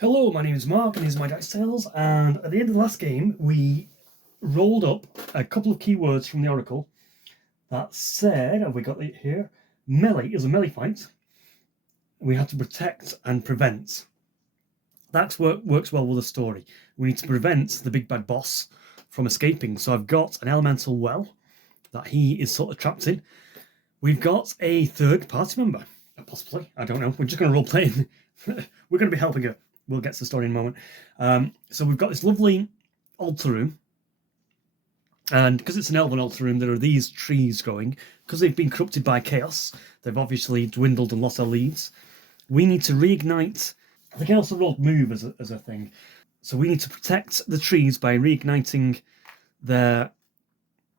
Hello, my name is Mark and these are my dice tales, and at the end of the last game we rolled up a couple of keywords from the Oracle that said, have we got it here? Melee is a melee fight. We have to protect and prevent. That works well with the story. We need to prevent the big bad boss from escaping. So I've got an elemental well that he is sort of trapped in. We've got a third party member, possibly. I don't know. We're just going to role play. We're going to be helping her. We'll get to the story in a moment. So we've got this lovely altar room. And because it's an elven altar room, there are these trees growing. Because they've been corrupted by chaos, they've obviously dwindled and lost their leaves. We need to reignite. I think I also rolled move as a thing. So we need to protect the trees by reigniting the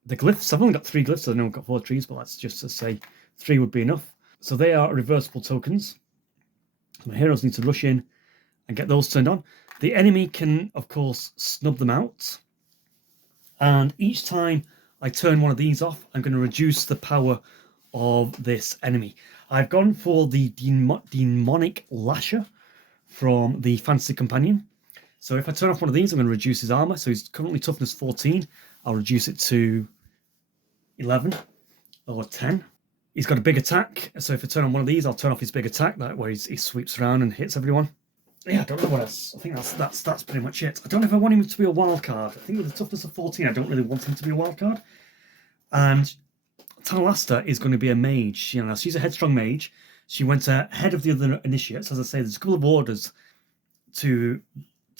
glyphs. I've only got 3 glyphs, so I know I've got 4 trees, but let's just say 3 would be enough. So they are reversible tokens. My heroes need to rush in and get those turned on. The enemy can, of course, snub them out. And each time I turn one of these off, I'm going to reduce the power of this enemy. I've gone for the demonic lasher from the Fantasy Companion. So if I turn off one of these, I'm going to reduce his armor. So he's currently toughness 14. I'll reduce it to 11 or 10. He's got a big attack. So if I turn on one of these, I'll turn off his big attack. That way he sweeps around and hits everyone. Yeah, I don't know what else. I think that's pretty much it. I don't know if I want him to be a wild card. I think with a toughness of 14, I don't really want him to be a wild card. And Tanalasta is going to be a mage. You know, she's a headstrong mage. She went ahead of the other initiates. As I say, there's a couple of orders to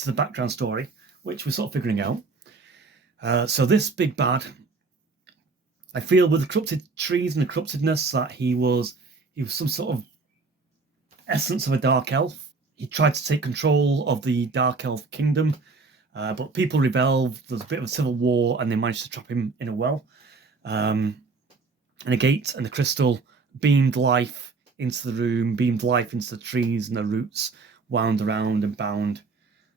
the background story, which we're sort of figuring out. So this big bad, I feel with the corrupted trees and the corruptedness that he was some sort of essence of a dark elf. He tried to take control of the Dark Elf Kingdom, but people rebelled. There's a bit of a civil war, and they managed to trap him in a well. And a gate and the crystal beamed life into the room, beamed life into the trees, and the roots wound around and bound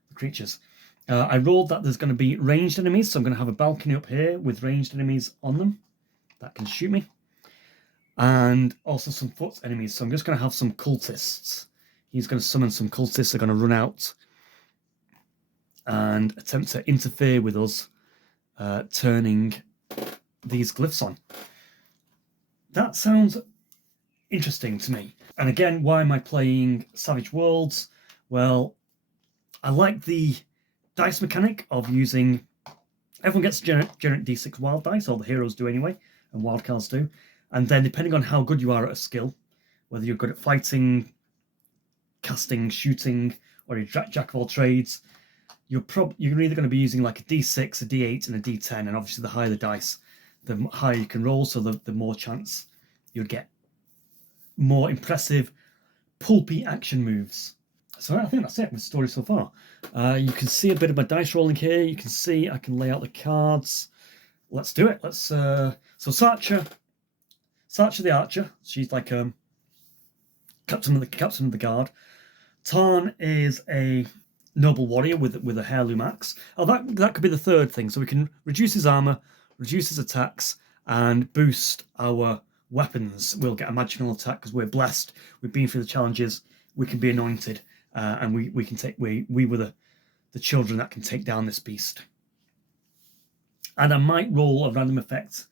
the creatures. I rolled that there's going to be ranged enemies, so I'm going to have a balcony up here with ranged enemies on them that can shoot me. And also some foot enemies, so I'm just going to have some cultists. He's going to summon some cultists. They're going to run out and attempt to interfere with us turning these glyphs on. That sounds interesting to me. And again, why am I playing Savage Worlds? Well, I like the dice mechanic of using... Everyone gets generate D6 wild dice, or the heroes do anyway, and wild cards do. And then depending on how good you are at a skill, whether you're good at fighting, casting, shooting, or a jack of all trades, you're either going to be using like a D6, a D8, and a D10, and obviously the higher the dice, the higher you can roll, so the more chance you'd get more impressive, pulpy action moves. So I think that's it with the story so far. You can see a bit of my dice rolling here. You can see I can lay out the cards. Let's do it. So Sarcha the Archer. She's like captain of the guard. Tarn is a noble warrior with a heirloom axe. Oh, that could be the third thing. So we can reduce his armor, reduce his attacks, and boost our weapons. We'll get a magical attack because we're blessed. We've been through the challenges. We can be anointed, and we can take we were the children that can take down this beast. And I might roll a random effect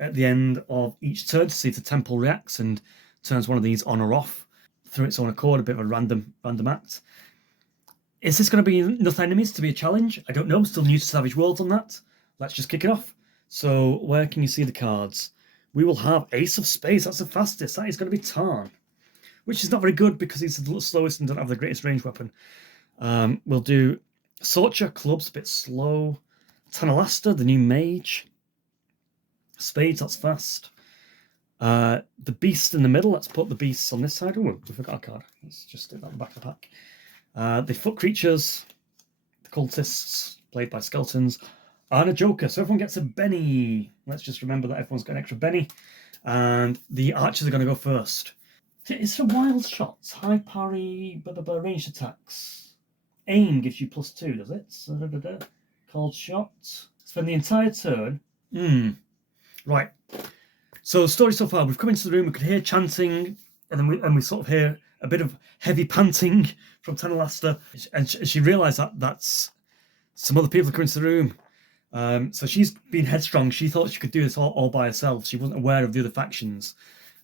at the end of each turn to see if the temple reacts and turns one of these on or off through its own accord, a bit of a random act. Is this going to be enough enemies to be a challenge? I don't know. I'm still new to Savage Worlds on that. Let's just kick it off. So where can you see the cards? We will have Ace of Spades. That's the fastest. That is going to be Tarn, which is not very good because he's the slowest and doesn't have the greatest range weapon. We'll do Sorcha, clubs, a bit slow. Tanalasta, the new mage. Spades, that's fast. The beast in the middle. Let's put the beasts on this side. Oh, we forgot a card. Let's just stick that in the back of the pack. The foot creatures, the cultists, played by skeletons, and a joker. So everyone gets a Benny. Let's just remember that everyone's got an extra Benny. And the archers are going to go first. Is there wild shots? High parry, ranged attacks. Aim gives you +2, does it? Called shot. Spend the entire turn. Right. So the story so far, we've come into the room, we could hear chanting, and then we sort of hear a bit of heavy panting from Tanalasta, and she realised that that's some other people are coming to the room. So she's been headstrong. She thought she could do this all by herself. She wasn't aware of the other factions.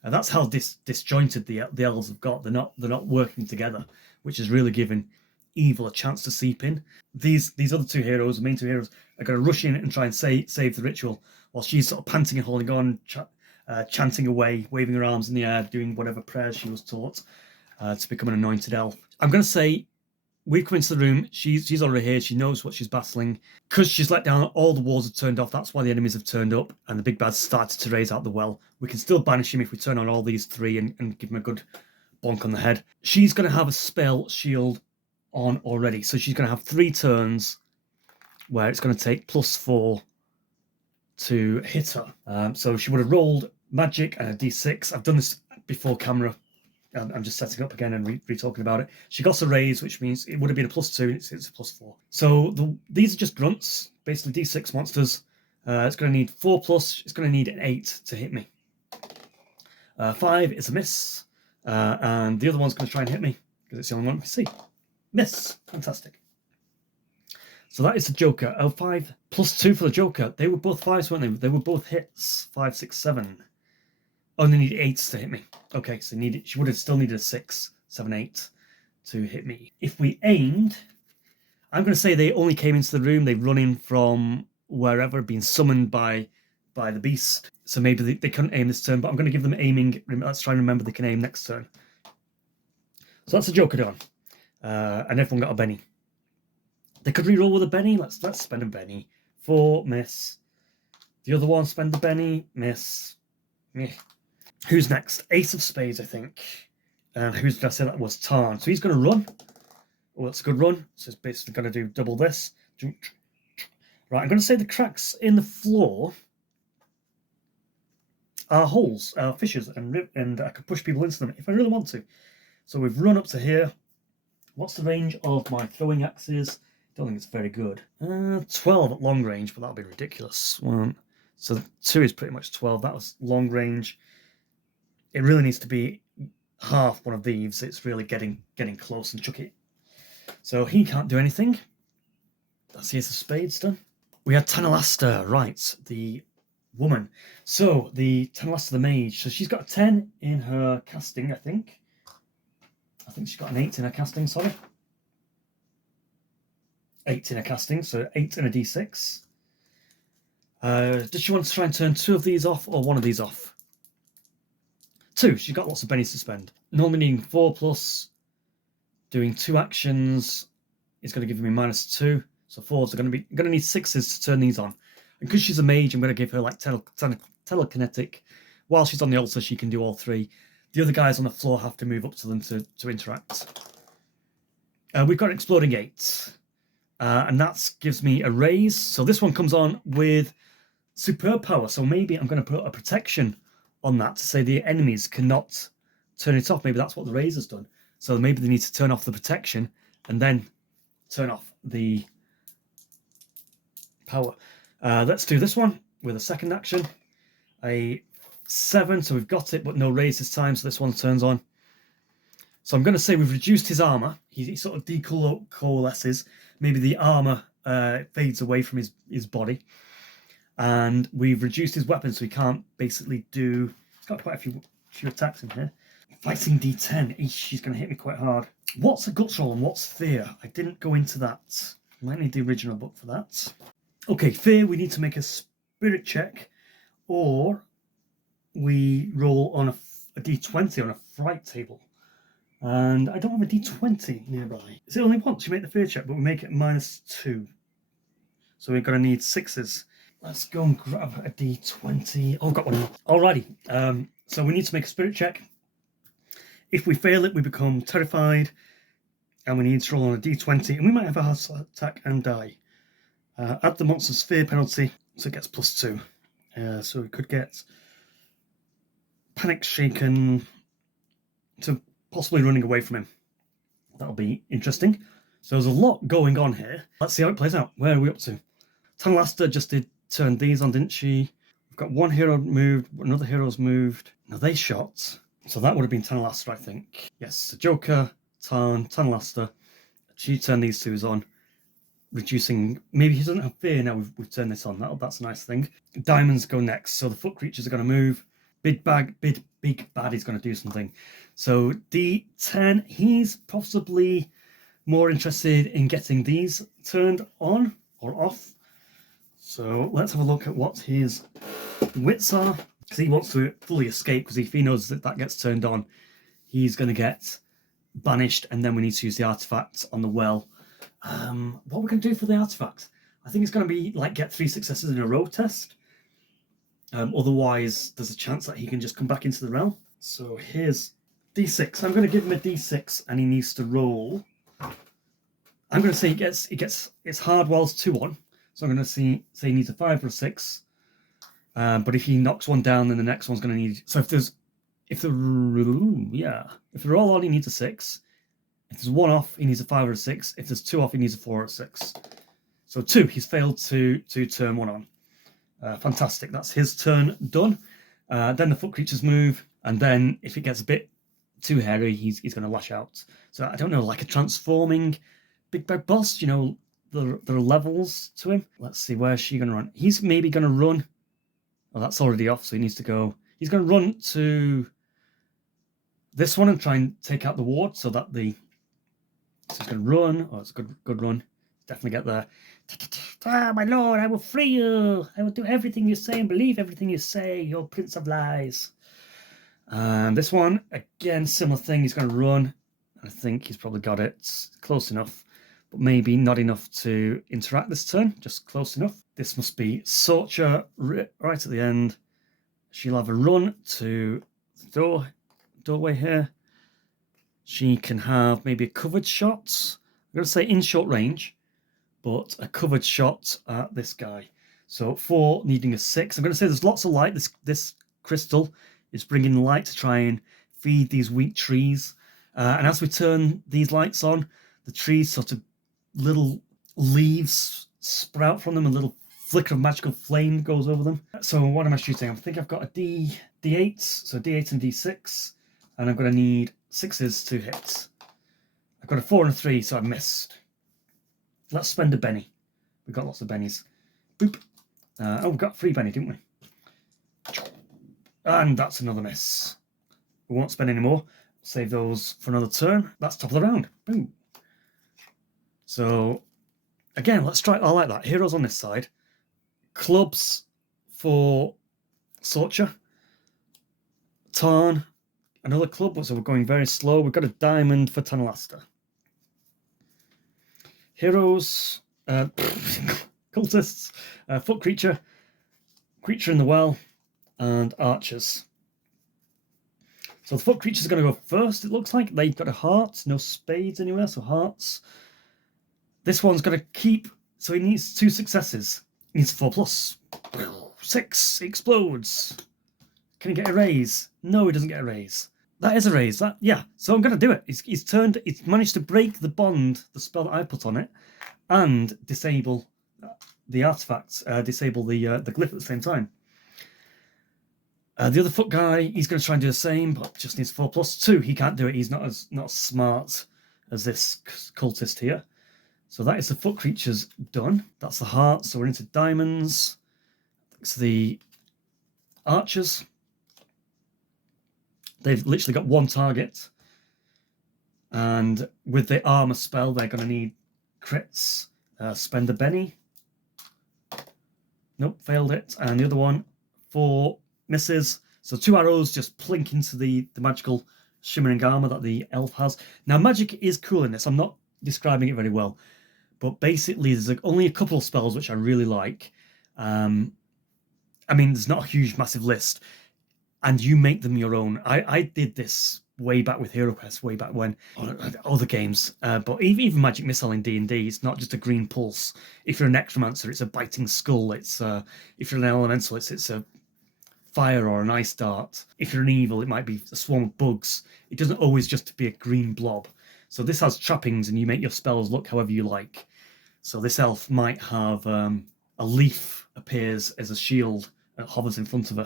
And that's how disjointed the elves have got. They're not working together, which is really giving evil a chance to seep in. These other two heroes, the main two heroes, are going to rush in and try and save the ritual, while she's sort of panting and holding on, chanting away, waving her arms in the air, doing whatever prayers she was taught to become an anointed elf. I'm going to say we've come into the room. She's already here. She knows what she's battling. Because she's let down, all the walls have turned off. That's why the enemies have turned up, and the big bad's started to raise out the well. We can still banish him if we turn on all these three and give him a good bonk on the head. She's going to have a spell shield on already. So she's going to have 3 turns where it's going to take +4 to hit her. So she would have rolled magic and a d6. I've done this before camera. I'm just setting up again and re-talking about it. She got a raise, which means it would have been a +2. It's a +4. So these are just grunts, basically d6 monsters. It's going to need 4+. It's going to need an 8 to hit me. 5 is a miss. And the other one's going to try and hit me, because it's the only one we see. Miss. Fantastic. So that is the Joker. 5 +2 for the Joker. They were both 5s, weren't they? They were both hits. 5, 6, 7. Oh, and they need 8s to hit me. Okay, so she would have still needed a 6, 7, 8 to hit me. If we aimed, I'm going to say they only came into the room. They run in from wherever, being summoned by the beast. So maybe they couldn't aim this turn, but I'm going to give them aiming. Let's try and remember they can aim next turn. So that's a Joker done. And everyone got a Benny. They could reroll with a Benny. Let's spend a Benny. 4, miss. The other one, spend the Benny, miss. Meh. Who's next? Ace of Spades, I think. And who's did I say that was? Tarn. So he's going to run. Oh, that's a good run. So it's basically going to do double this. Right, I'm going to say the cracks in the floor are holes, fissures, and I can push people into them if I really want to. So we've run up to here. What's the range of my throwing axes? Don't think it's very good. 12 at long range, but that'll be ridiculous. So 2 is pretty much 12. That was long range. It really needs to be half one of these. It's really getting close and chucky. So he can't do anything. That's the Ace of Spades done. We had Tanalasta, right, the woman. So the Tanalasta the mage. So she's got a 10 in her casting, I think. I think she's got an 8 in her casting, sorry. 8 in her casting, so 8 in a d6. Does she want to try and turn 2 of these off or 1 of these off? 2. She's got lots of bennies to spend. Normally needing 4+, doing 2 actions is going to give me -2. So 4s are going to need 6s to turn these on. And because she's a mage, I'm going to give her like telekinetic. While she's on the altar, she can do all 3. The other guys on the floor have to move up to them to interact. We've got Exploding 8. And that gives me a raise. So this one comes on with superb power. So maybe I'm going to put a protection on that to say the enemies cannot turn it off. Maybe that's what the raise has done. So maybe they need to turn off the protection and then turn off the power. Let's do this one with a second action. A 7, so we've got it, but no raise this time, so this one turns on. So I'm going to say we've reduced his armor. He sort of coalesces. Maybe the armor fades away from his body. And we've reduced his weapon, so he can't basically do... He's got quite a few attacks in here. Fighting D10. Eesh, she's going to hit me quite hard. What's a guts roll and what's fear? I didn't go into that. Might need the original book for that. Okay, fear, we need to make a spirit check, or we roll on a d20 on a fright table. And I don't have a d20 nearby. Is it only once you make the fear check, but we make it -2. So we're going to need 6s. Let's go and grab a d20. Oh, I've got one. Alrighty. So we need to make a spirit check. If we fail it, we become terrified. And we need to roll on a d20. And we might have a heart attack and die. Add the monster's fear penalty, so it gets +2. So we could get panic shaken to possibly running away from him. That'll be interesting. So there's a lot going on here. Let's see how it plays out. Where are we up to? Tanalasta just did turn these on, didn't she? We've got one hero moved, another hero's moved. Now they shot. So that would have been Tanalaster, I think. Yes, so Joker, Tarn, Tanalaster. She turned these twos on, reducing. Maybe he doesn't have fear now. We've turned this on. That's a nice thing. Diamonds go next, so the foot creatures are going to move. Big Bad is going to do something. So D10, he's possibly more interested in getting these turned on or off. So let's have a look at what his wits are. Because he wants to fully escape, because if he knows that that gets turned on, he's going to get banished, and then we need to use the artifact on the well. What we're going to do for the artifact, I think it's going to be like get 3 successes in a row test. Otherwise, there's a chance that he can just come back into the realm. So here's D6. I'm going to give him a D6, and he needs to roll. I'm going to say he gets it's hard whilst 2-1. So I'm going to say he needs a 5 or a 6. But if he knocks one down, then the next one's going to need. So if they're all on, he needs a 6. If there's 1 off, he needs a 5 or a 6. If there's 2 off, he needs a 4 or a 6. So 2, he's failed to turn 1 on. Fantastic, that's his turn done. Then the foot creatures move, and then if it gets a bit too hairy, he's going to lash out. So I don't know, like a transforming big bad boss, you know, there are levels to him. Let's see, where's she going to run? He's maybe going to run. Oh, that's already off, so he needs to go. He's going to run to this one and try and take out the ward, so that the. So he's going to run. Oh, it's a good run. Definitely get there. Ah, my lord, I will free you. I will do everything you say and believe everything you say, you prince of lies. And this one, again, similar thing. He's going to run. I think he's probably got it close enough, but maybe not enough to interact this turn, just close enough. This must be Sorcha right at the end. She'll have a run to the doorway here. She can have maybe a covered shot. I'm going to say in short range, but a covered shot at this guy. So 4 needing a 6. I'm going to say there's lots of light. This crystal is bringing light to try and feed these weak trees. And as we turn these lights on, the trees sort of little leaves sprout from them, a little flicker of magical flame goes over them. So what am I shooting? I think I've got a D8, so D8 and D6, and I'm going to need 6s to hit. I've got a 4 and a 3, so I missed. Let's spend a Benny. We've got lots of Bennies. Boop. We got 3 Benny, didn't we? And that's another miss. We won't spend any more. Save those for another turn. That's top of the round. Boom. So, again, let's try. I like that. Heroes on this side. Clubs for Sorcha. Tarn. Another club. So we're going very slow. We've got a diamond for Tanalaster. Heroes. Cultists. Foot creature. Creature in the well. And archers. So the foot creatures are going to go first, it looks like. They've got a heart, no spades anywhere, so hearts. This one's going to keep, so he needs 2 successes. He needs 4+. 6, he explodes. Can he get a raise? No, he doesn't get a raise. That is a raise, yeah. So I'm going to do it. He's managed to break the bond, the spell that I put on it, and disable the artifacts, disable the glyph at the same time. The other foot guy, he's going to try and do the same, but just needs 4+2. He can't do it. He's not as smart as this cultist here. So that is the foot creatures done. That's the heart. So we're into diamonds. It's the archers. They've literally got 1 target. And with the armor spell, they're going to need crits. Spend a Benny. Nope, failed it. And the other one, 4 misses. So 2 arrows just plink into the magical shimmering armor that the elf has. Now, magic is cool in this. I'm not describing it very well. But basically, there's only a couple of spells which I really like. I mean, there's not a huge, massive list. And you make them your own. I did this way back with Hero Quest, way back when, other games. But even Magic Missile in D&D, it's not just a green pulse. If you're a necromancer, it's a biting skull. It's if you're an elemental, it's a fire or an ice dart. If you're an evil, it might be a swarm of bugs. It doesn't always just be a green blob. So this has trappings, and you make your spells look however you like. So this elf might have a leaf appears as a shield that hovers in front of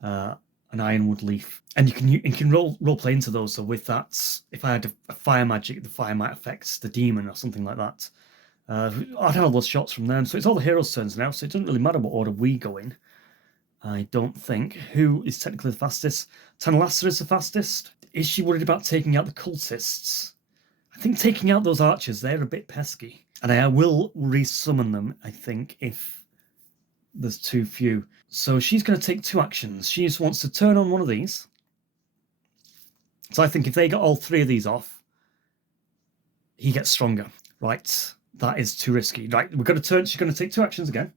her. an ironwood leaf. And you can role play into those. So with that, if I had a fire magic, the fire might affect the demon or something like that. I'd have all those shots from them. So it's all the heroes' turns now, so it doesn't really matter what order we go in. I don't think. Who is technically the fastest? Tanalasta is the fastest. Is she worried about taking out the cultists? I think taking out those archers, they're a bit pesky. And I will resummon them, I think, if there's too few. So she's going to take 2 actions. She just wants to turn on one of these. So I think if they got all 3 of these off, he gets stronger. Right, that is too risky. Right, we've got to turn. She's going to take 2 actions again.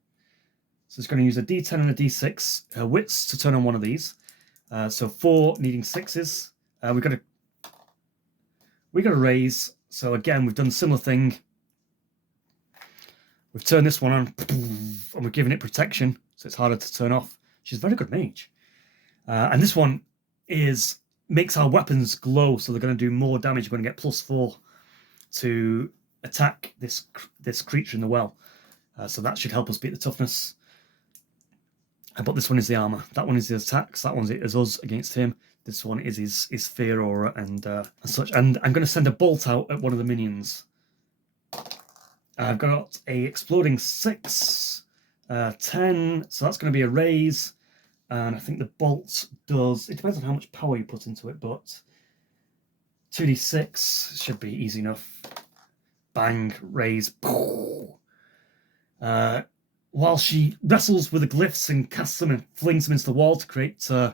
So she's going to use a D10 and a D6, her wits, to turn on one of these. So 4 needing 6s. We've got to raise. So again, we've done a similar thing. We've turned this one on, and we're giving it protection, so it's harder to turn off. She's a very good mage. And this one makes our weapons glow, so they're going to do more damage. We're going to get +4 to attack this creature in the well. So that should help us beat the toughness. But this one is the armor. That one is the attacks. That one is us against him. This one is his fear aura and such. And I'm going to send a bolt out at one of the minions. I've got a exploding 6, 10. So that's going to be a raise. And I think the bolt does. It depends on how much power you put into it, but 2d6 should be easy enough. Bang, raise. While she wrestles with the glyphs and casts them and flings them into the wall to create the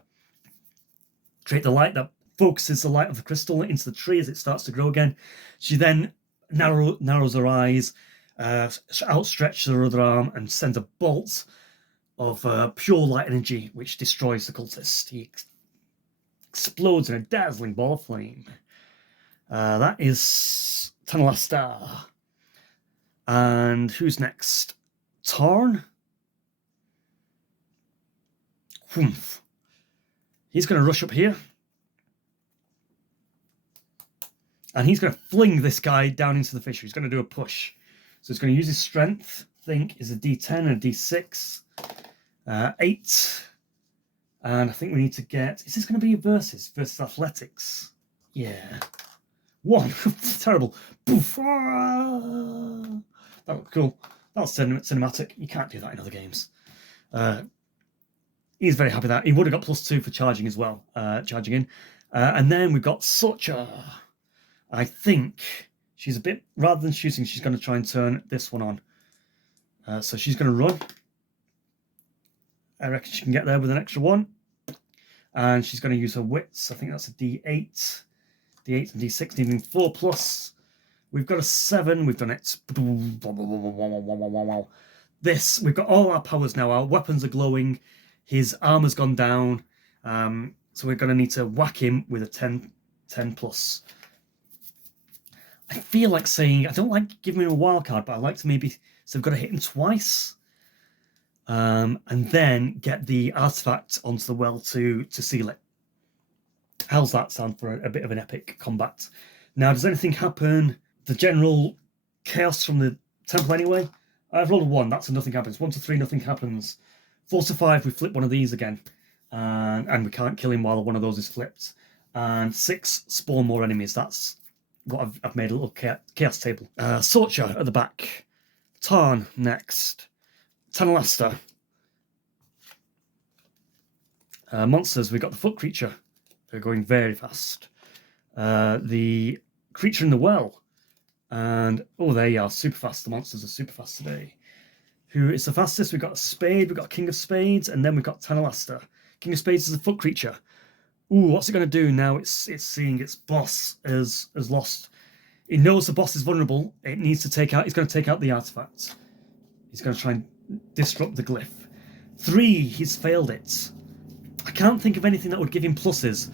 light that focuses the light of the crystal into the tree as it starts to grow again. She then narrows her eyes, outstretches her other arm, and sends a bolt of pure light energy, which destroys the cultist. He explodes in a dazzling ball of flame. That is Tanalasta. And who's next? Tarn? Whoomph. He's going to rush up here. And he's going to fling this guy down into the fissure. He's going to do a push. So he's going to use his strength. I think is a D10 and a D6. 8. And I think we need to get... Is this going to be versus athletics? Yeah. 1. Terrible. Poof. That looked cool. That was cinematic. You can't do that in other games. He's very happy that. He would have got +2 for charging as well. Charging in. And then we've got Socha. I think she's a bit... Rather than shooting, she's going to try and turn this one on. So she's going to run. I reckon she can get there with an extra 1. And she's going to use her wits. I think that's a D8. D8 and D6 needing 4+. We've got a 7. We've done it. This, we've got all our powers now. Our weapons are glowing. His armor's gone down. So we're going to need to whack him with a 10+. I feel like saying, I don't like giving him a wild card, but I like to maybe, so we've got to hit him twice. And then get the artifact onto the well to seal it. How's that sound for a bit of an epic combat? Now, does anything happen? The general chaos from the temple anyway? I've rolled a 1, that's a nothing happens. 1 to 3, nothing happens. 4 to 5, we flip one of these again. And we can't kill him while one of those is flipped. And 6, spawn more enemies. That's what I've made a little chaos table. Socha at the back. Tarn next. Tanalasta. Monsters, we've got the foot creature. They're going very fast. The creature in the well. And, oh, they are super fast. The monsters are super fast today. Who is the fastest? We've got a spade, we've got King of Spades, and then we've got Tanalasta. King of Spades is a foot creature. Ooh, what's it going to do now? It's seeing its boss has lost. It knows the boss is vulnerable. It needs to take out... He's going to take out the artifact. He's going to try and disrupt the glyph. 3, he's failed it. I can't think of anything that would give him pluses.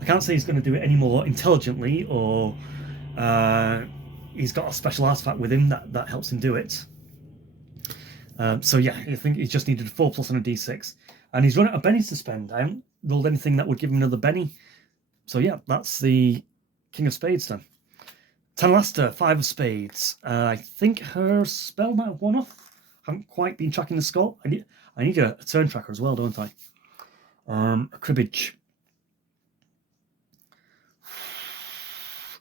I can't say he's going to do it any more intelligently, or he's got a special artifact with him that helps him do it. So yeah, I think he just needed a 4+ and a D6. And he's run out of bennies to spend. I haven't rolled anything that would give him another benny. So yeah, that's the King of Spades done. Tanalasta, 5 of Spades. I think her spell might have worn off. Haven't quite been tracking the score. I need a turn tracker as well, don't I? Cribbage.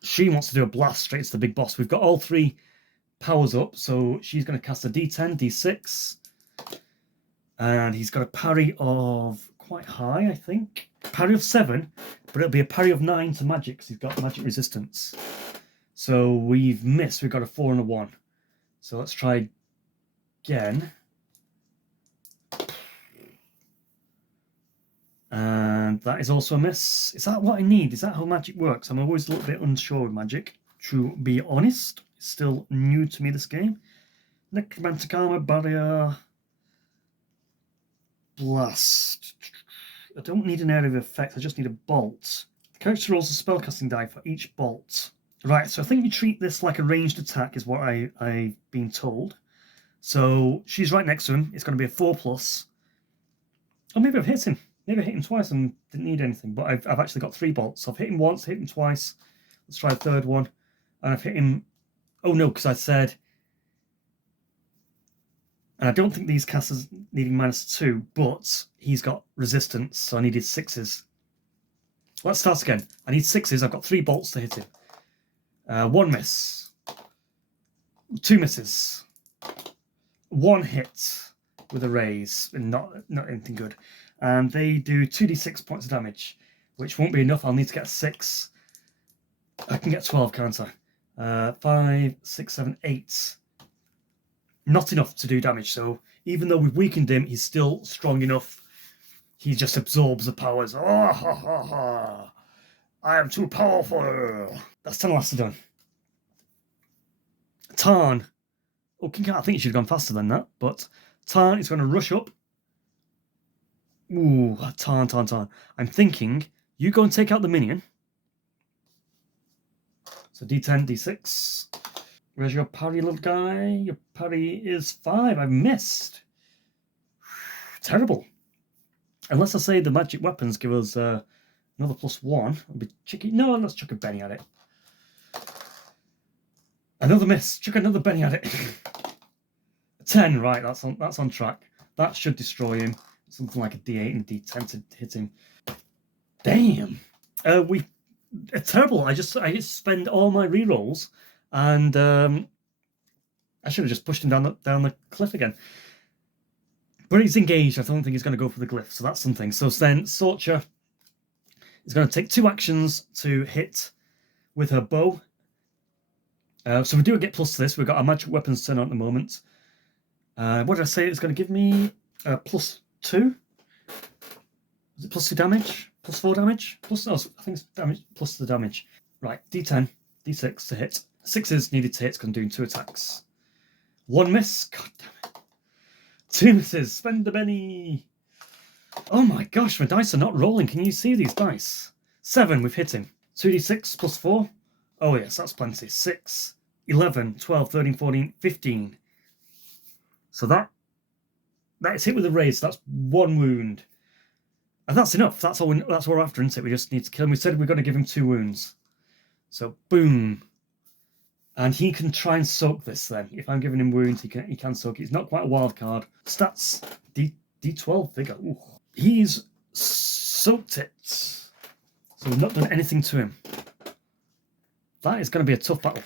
She wants to do a blast straight to the big boss. We've got all 3 powers up, so she's going to cast a D10, D6. And he's got a parry of quite high, I think. Parry of 7, but it'll be a parry of 9 to magic because he's got magic resistance. So we've missed. We've got a 4 and a 1. So let's try again. And that is also a miss. Is that what I need? Is that how magic works? I'm always a little bit unsure with magic, to be honest. It's still new to me, this game. Necromantic Armor, Barrier, Blast. I don't need an area of effect, I just need a bolt. The character rolls a spellcasting die for each bolt. Right, so I think you treat this like a ranged attack, is what I've been told. So she's right next to him. It's going to be a 4+. Oh, maybe I've hit him. Maybe I hit him twice and didn't need anything, but I've actually got 3 bolts. So I've hit him once, hit him twice. Let's try a third one. And I've hit him... Oh no, because I said... And I don't think these casters needing -2, but he's got resistance, so I needed 6s. Let's start again. I need 6s. I've got 3 bolts to hit him. 1 miss. 2 misses. 1 hit with a raise, and not anything good. And they do 2d6 points of damage, which won't be enough. I'll need to get 6. I can get 12, can't I? 5, 6, 7, 8. Not enough to do damage, so even though we've weakened him, he's still strong enough. He just absorbs the powers. Oh, ha, ha, ha. I am too powerful. That's Tanalasta done. Tarn. Oh, I think he should have gone faster than that, but Tarn is going to rush up. Ooh, Tarn. I'm thinking you go and take out the minion. So D10, D6. Where's your parry, little guy? Your parry is 5. I've missed. Terrible. Unless I say the magic weapons give us another +1. It'll be tricky. No, let's chuck a Benny at it. Another miss. Chuck another Benny at it. 10. Right, that's on track. That should destroy him. Something like a D8 and D10 to hit him. Damn. Terrible. I just spend all my rerolls, and I should have just pushed him down the cliff again. But he's engaged. I don't think he's going to go for the glyph, so that's something. So then Sorcha is going to take 2 actions to hit with her bow. So we do get plus to this. We've got our magic weapons turn on at the moment. What did I say? It's going to give me +2. Is it +2 damage? +4 damage? I think it's damage plus the damage. Right, D10, D6 to hit. 6s needed to hit. It's going to do 2 attacks. 1 miss. God damn it. 2 misses. Spend the Benny. Oh my gosh, my dice are not rolling. Can you see these dice? 7, we've hit him. 2d6 +4. Oh yes, that's plenty. 6, 11, 12, 13, 14, 15. So that is hit with a raise. So that's 1 wound. And that's enough. That's all we're after, isn't it? We just need to kill him. We said we're going to give him 2 wounds. So boom. And he can try and soak this then. If I'm giving him wounds, he can soak it. It's not quite a wild card. Stats, D12 figure. Ooh. He's soaked it. So we've not done anything to him. That is going to be a tough battle.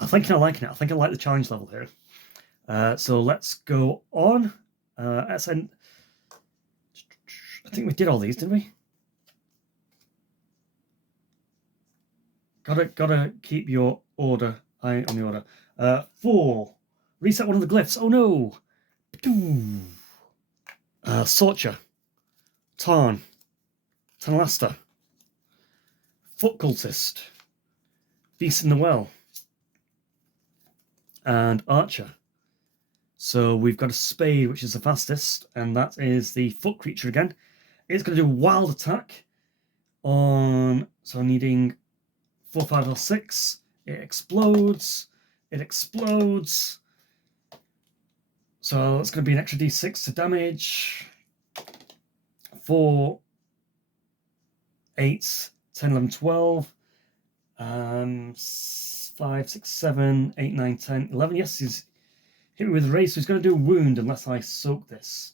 I'm thinking I'm liking it. I think I like the challenge level here. So let's go on. I think we did all these, didn't we? Gotta keep your eye on the order. 4. Reset one of the glyphs. Oh no. Sorcha. Tarn. Tanalasta. Foot Cultist. Beast in the Well. And Archer. So we've got a Spade, which is the fastest, and that is the foot creature again. It's going to do a wild attack on, so needing 4, 5, or 6. It explodes. So it's going to be an extra d6 to damage. 4, 8, 10, 11, 12. 5, 6, 7, 8, 9, 10, 11. Yes, he's hit me with a raise, so he's going to do a wound unless I soak this.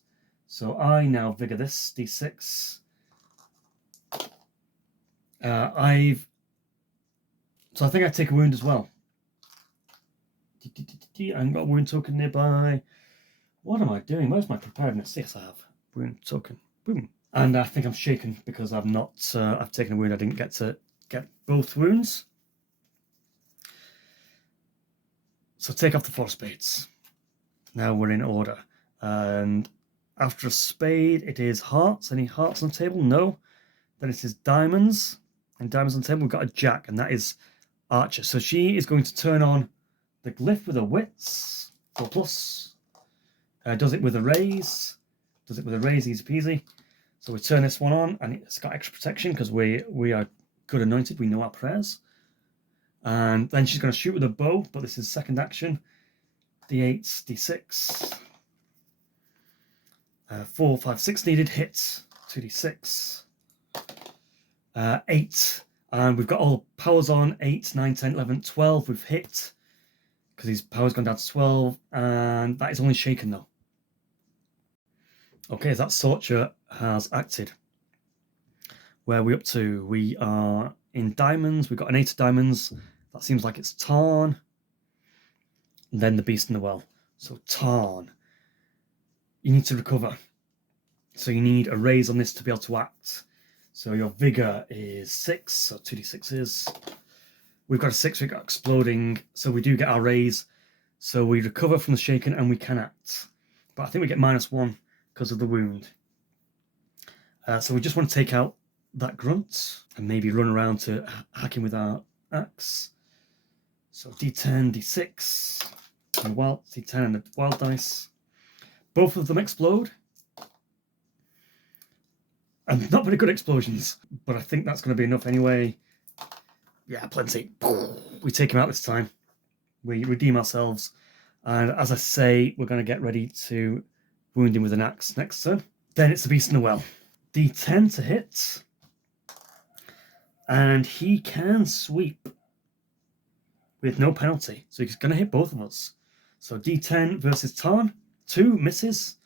So I now vigor this d6. I think I take a wound as well. I've got a wound token nearby. What am I doing? Where's my preparedness? Yes, I have wound token. Boom. And I think I'm shaken because I've not. I've taken a wound. I didn't get to get both wounds. So take off the 4 spades. Now we're in order. And after a spade, it is hearts. Any hearts on the table? No. Then it is diamonds. And diamonds on the table. We've got a jack, and that is Archer. So she is going to turn on the glyph with her wits. 4+. Does it with a raise. Does it with a raise, easy peasy. So we turn this one on, and it's got extra protection because we are good anointed. We know our prayers. And then she's going to shoot with a bow, but this is second action. D8, D6. 4, 5, 6 needed. Hits. 2d6. 8. And we've got all the powers on. 8, 9, 10, 11, 12. We've hit because his power's gone down to 12. And that is only shaken, though. Okay, that Sorcher has acted. Where are we up to? We are in diamonds. We've got an 8 of diamonds. That seems like it's Tarn. And then the beast in the well. So Tarn. You need to recover. So you need a raise on this to be able to act. So your vigor is 6. So 2d6s. We've got a 6. We've got exploding. So we do get our raise. So we recover from the shaken and we can act. But I think we get -1 because of the wound. So we just want to take out that grunt and maybe run around to hack him with our axe. So d10, d6, and wild d10 and the wild dice. Both of them explode. And not very good explosions, but I think that's going to be enough anyway. Yeah, plenty. We take him out this time. We redeem ourselves. And as I say, we're going to get ready to wound him with an axe next turn. Then it's the beast in the well. D10 to hit. And he can sweep with no penalty. So he's going to hit both of us. So D10 versus Tarn. 2 misses.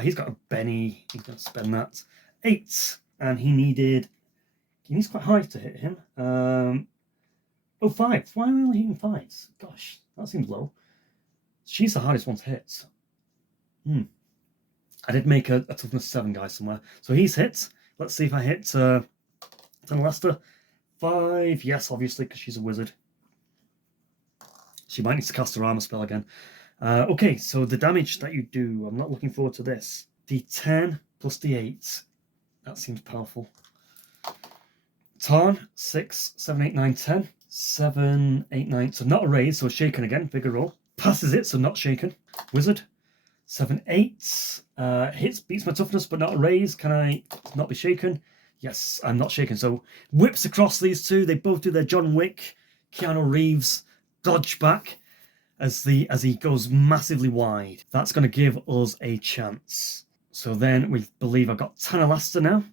He's got a Benny. He's going to spend that. 8. And he needs quite high to hit him. 5. Why am I only hitting 5s? Gosh, that seems low. She's the hardest one to hit. I did make a toughness 7 guy somewhere. So he's hit. Let's see if I hit Lester. 5. Yes, obviously, because she's a wizard. She might need to cast her armor spell again. Okay, so the damage that you do, I'm not looking forward to this. D10 plus D8. That seems powerful. Tarn, 6, 7, 8, 9, 10. 7, 8, 9. So not a raise, so shaken again. Bigger roll. Passes it, so not shaken. Wizard. 7, 8. Hits, beats my toughness, but not a raise. Can I not be shaken? Yes, I'm not shaken. So whips across these two. They both do their John Wick, Keanu Reeves dodge back as he goes massively wide. That's going to give us a chance. So then we believe I've got Tanalasta now.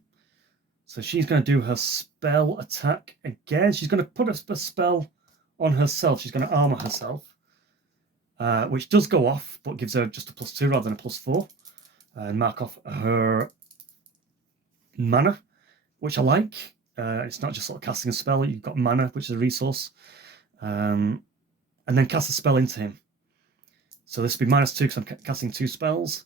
So she's going to do her spell attack again. She's going to put a spell on herself. She's going to armor herself, which does go off, but gives her just a +2 rather than a +4. And mark off her mana, which I like. It's not just sort of casting a spell. You've got mana, which is a resource. And then cast a spell into him. So this would be -2 because I'm casting 2 spells.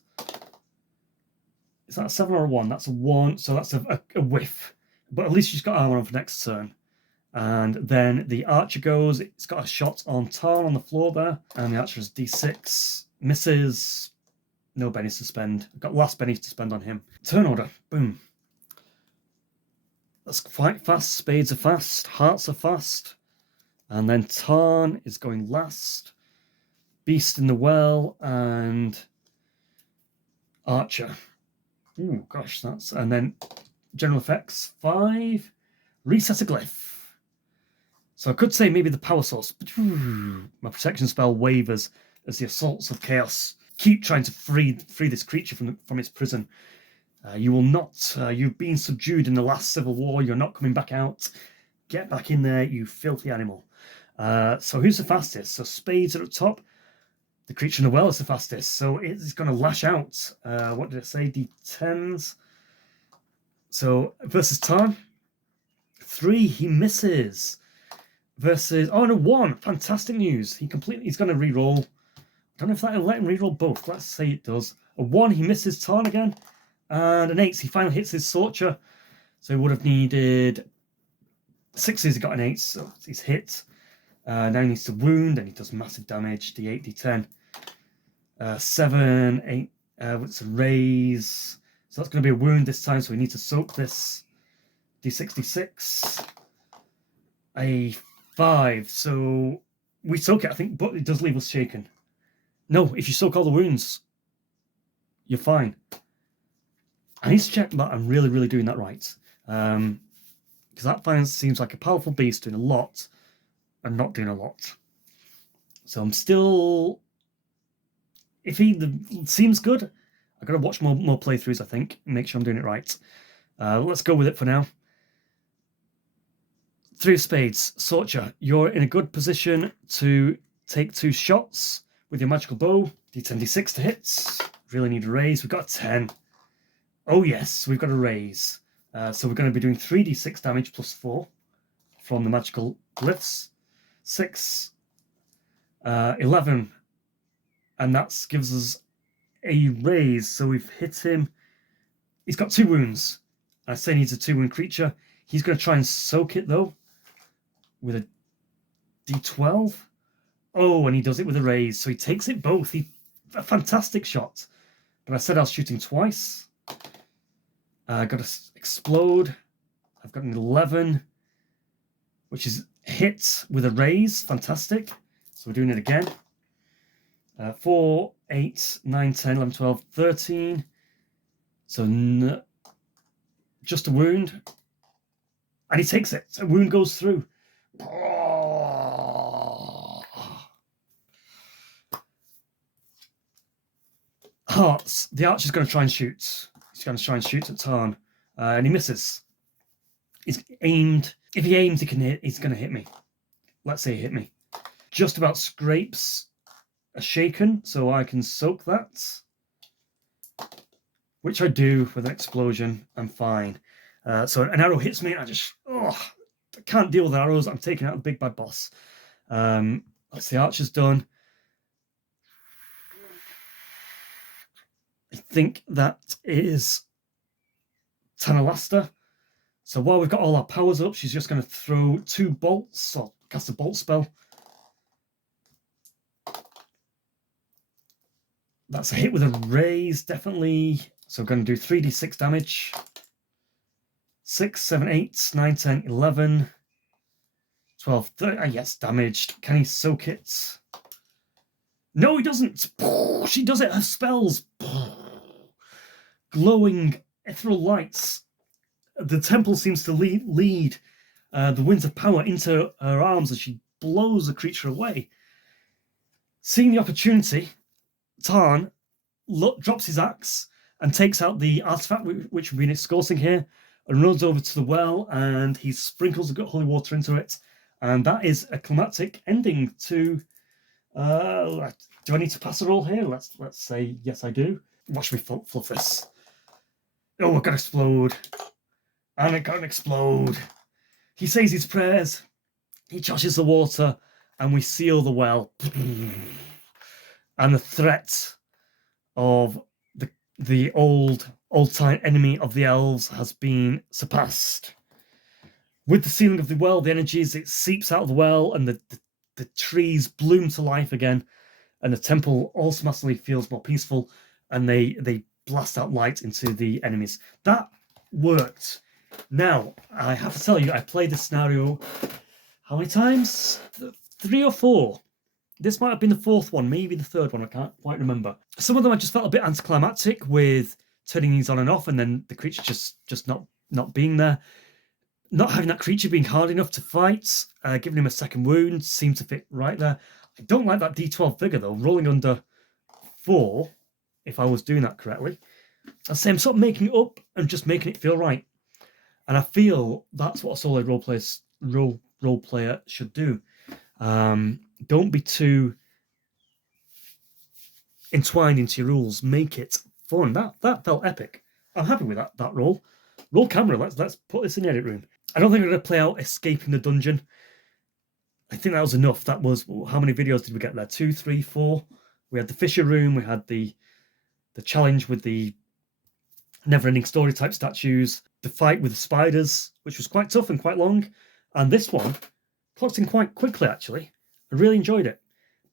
Is that a 7 or a 1? That's a 1, so that's a whiff. But at least she's got armor on for next turn. And then the archer goes. It's got a shot on Tarn on the floor there. And the archer is D6. Misses. No bennies to spend. I've got last bennies to spend on him. Turn order. Boom. Let's fight fast. Spades are fast. Hearts are fast. And then Tarn is going last. Beast in the well and Archer. Ooh, gosh, that's... And then general effects, 5. Reset a glyph. So I could say maybe the power source. But my protection spell wavers as the assaults of chaos keep trying to free this creature from its prison. You will not... you've been subdued in the last civil war. You're not coming back out. Get back in there, you filthy animal. So who's the fastest? So spades are at top. The creature in the well is the fastest, so it's going to lash out. What did it say? D10s. So versus Tarn, 3, he misses. Versus, oh no, 1, fantastic news. He's going to re-roll. I don't know if that'll let him re-roll both. Let's say it does. A 1, he misses Tarn again. And an 8, he finally hits his Sorcher. So he would have needed 6s, he got an 8, so he's hit. Now he needs to wound, and he does massive damage. D8, D10. 7, 8, it's a raise. So that's going to be a wound this time, so we need to soak this. D6, D6. A 5, so we soak it, I think, but it does leave us shaken. No, if you soak all the wounds, you're fine. I need to check that I'm really, really doing that right. Because that finance seems like a powerful beast doing a lot and not doing a lot. So I'm still... If he seems good, I've got to watch more playthroughs, I think, and make sure I'm doing it right. Let's go with it for now. 3 of spades. Sorcher, you're in a good position to take 2 shots with your magical bow. D10, D6 to hit. Really need a raise. We've got a 10. Oh yes, we've got a raise. So we're going to be doing 3d6 damage plus 4 from the magical glyphs. 6, 11, and that gives us a raise. So we've hit him. He's got 2 wounds. I say he needs a 2-wound creature. He's going to try and soak it though with a d12. Oh, and he does it with a raise. So he takes it both. A fantastic shot. But I said I was shooting twice. I've got to explode. I've got an 11, which is hit with a raise. Fantastic. So we're doing it again. 4, 8, 9, 10, 11, 12, 13. So just a wound. And he takes it. So a wound goes through. Hearts. The archer's going to try and shoot. He's going to try and shoot at Tarn. And he misses. He's aimed. If he aims, he's going to hit me. Let's say he hit me. Just about scrapes a shaken, so I can soak that. Which I do with an explosion. I'm fine. So an arrow hits me, and I can't deal with arrows. I'm taking out the big bad boss. That's the archer's done. I think that is Tanalasta. So while we've got all our powers up, she's just going to throw 2 bolts, or cast a bolt spell. That's a hit with a raise, definitely. So we're going to do 3d6 damage. 6, 7, 8, 9, 10, 11, 12, 13. Yes, damaged. Can he soak it? No, he doesn't. She does it. Her spells. Glowing ethereal lights. The temple seems to lead the winds of power into her arms as she blows the creature away. Seeing the opportunity, Tarn drops his axe and takes out the artifact which we've been escorting here and runs over to the well, and he sprinkles the holy water into it. And that is a climactic ending to... do I need to pass a roll here? Let's say yes, I do. Watch me fluff this. Oh, it got to explode. And it got to explode. He says his prayers. He joshes the water, and we seal the well. And the threat of the old-time enemy of the elves has been surpassed. With the sealing of the well, the energies, it seeps out of the well, and the trees bloom to life again, and the temple automatically feels more peaceful, and they blast out light into the enemies. That worked. Now, I have to tell you, I played this scenario how many times? 3 or 4. This might have been the 4th one, maybe the 3rd one, I can't quite remember. Some of them I just felt a bit anticlimactic with turning these on and off, and then the creature just not being there. Not having that creature being hard enough to fight, giving him a 2nd wound seemed to fit right there. I don't like that D12 figure though, rolling under 4, if I was doing that correctly. I say I'm sort of making it up and just making it feel right. And I feel that's what a solo role player should do. Don't be too entwined into your rules make it fun. That felt epic. I'm happy with that roll. Roll camera. Let's put this in the edit room. I don't think I'm going to play out escaping the dungeon. I think that was enough. That was, how many videos did we get there? 2, 3, 4. We had the fissure room. We had the challenge with the never-ending story type statues. The fight with the spiders, which was quite tough and quite long. And this one clocked in quite quickly, actually. I really enjoyed it.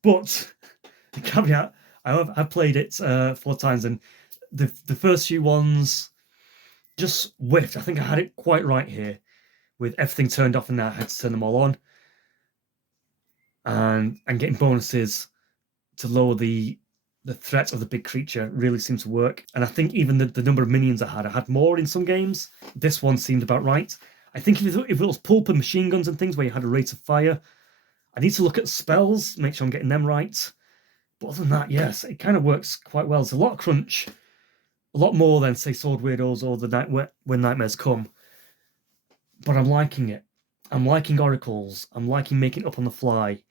But the caveat, I've played it 4 times, and the first few ones just whiffed. I think I had it quite right here with everything turned off, and now I had to turn them all on. And getting bonuses to lower the threat of the big creature really seemed to work. And I think even the number of minions I had more in some games. This one seemed about right. I think if it was pulp and machine guns and things where you had a rate of fire, I need to look at spells, make sure I'm getting them right. But other than that, yes, it kind of works quite well. It's a lot of crunch, a lot more than, say, Sword Weirdos or the When Nightmares Come. But I'm liking it. I'm liking oracles. I'm liking making it up on the fly.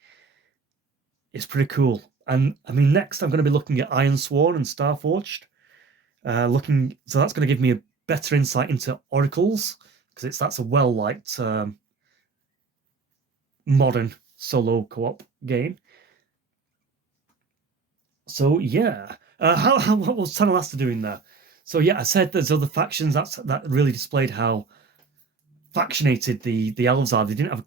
It's pretty cool. And I mean, next I'm going to be looking at Ironsworn and Starforged. So that's going to give me a better insight into oracles, because that's a well-liked modern solo co-op game. So yeah, what was Tanalasta doing there? So yeah, I said there's other factions. That really displayed how factionated the elves are. They didn't have a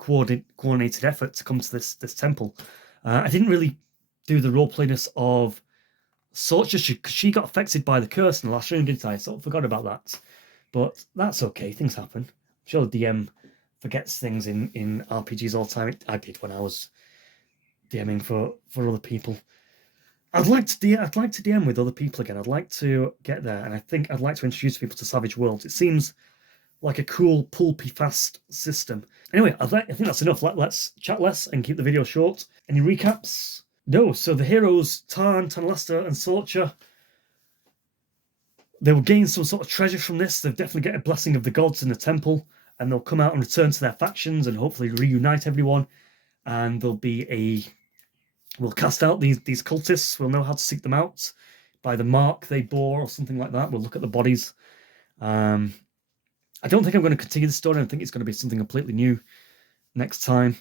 coordinated effort to come to this temple. I didn't really do the roleplayness of Sorcha. She got affected by the curse in the last room, didn't I? I sort of forgot about that. But that's okay, things happen. I'm sure the DM forgets things in RPGs all the time. I did when I was DMing for other people. I'd like to DM with other people again. I'd like to get there, and I think I'd like to introduce people to Savage Worlds. It seems like a cool, pulpy, fast system. Anyway, I think that's enough. Let's chat less and keep the video short. Any recaps? No. So the heroes, Tarn, Tanalasta, and Sorcha, they will gain some sort of treasure from this. They'll definitely get a blessing of the gods in the temple, and they'll come out and return to their factions and hopefully reunite everyone. And there'll be we'll cast out these cultists. We'll know how to seek them out by the mark they bore or something like that. We'll look at the bodies. I don't think I'm going to continue the story. I think it's going to be something completely new next time.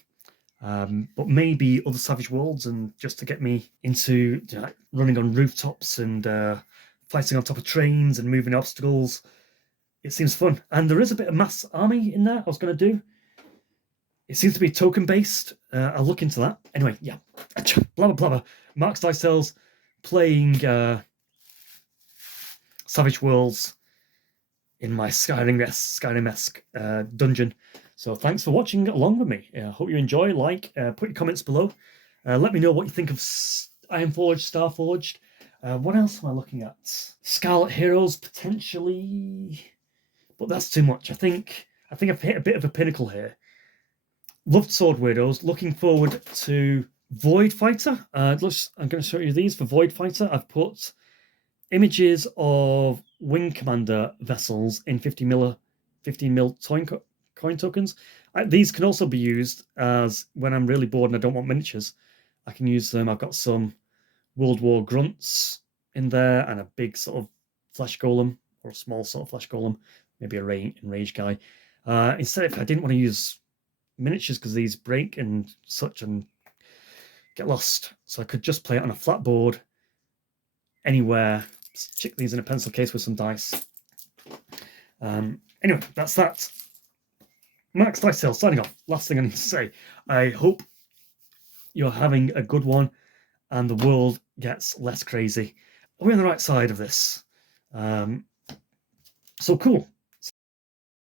But maybe other Savage Worlds, and just to get me into running on rooftops and fighting on top of trains and moving obstacles. It seems fun. And there is a bit of mass army in there I was going to do. It seems to be token based. I'll look into that. Anyway, yeah. Blabber blabber. Mark's Dice Tales playing Savage Worlds in my Skyrim-esque dungeon. So thanks for watching along with me. Hope you enjoy. Put your comments below. Let me know what you think of Ironforged, Starforged. What else am I looking at? Scarlet Heroes, potentially. But that's too much. I think I've hit a bit of a pinnacle here. Loved Sword Weirdos. Looking forward to Void Fighter. I'm going to show you these for Void Fighter. I've put images of Wing Commander vessels in 50 mil coin tokens. These can also be used as when I'm really bored and I don't want miniatures. I can use them. I've got some World War grunts in there and a big sort of flesh golem, or a small sort of flesh golem, maybe a enraged guy. Instead, if I didn't want to use miniatures because these break and such and get lost, so I could just play it on a flat board anywhere. Stick these in a pencil case with some dice. Anyway, that's that. Max Dice Tales signing off. Last thing I need to say, I hope you're having a good one and the world gets less crazy. Are we on the right side of this? So cool.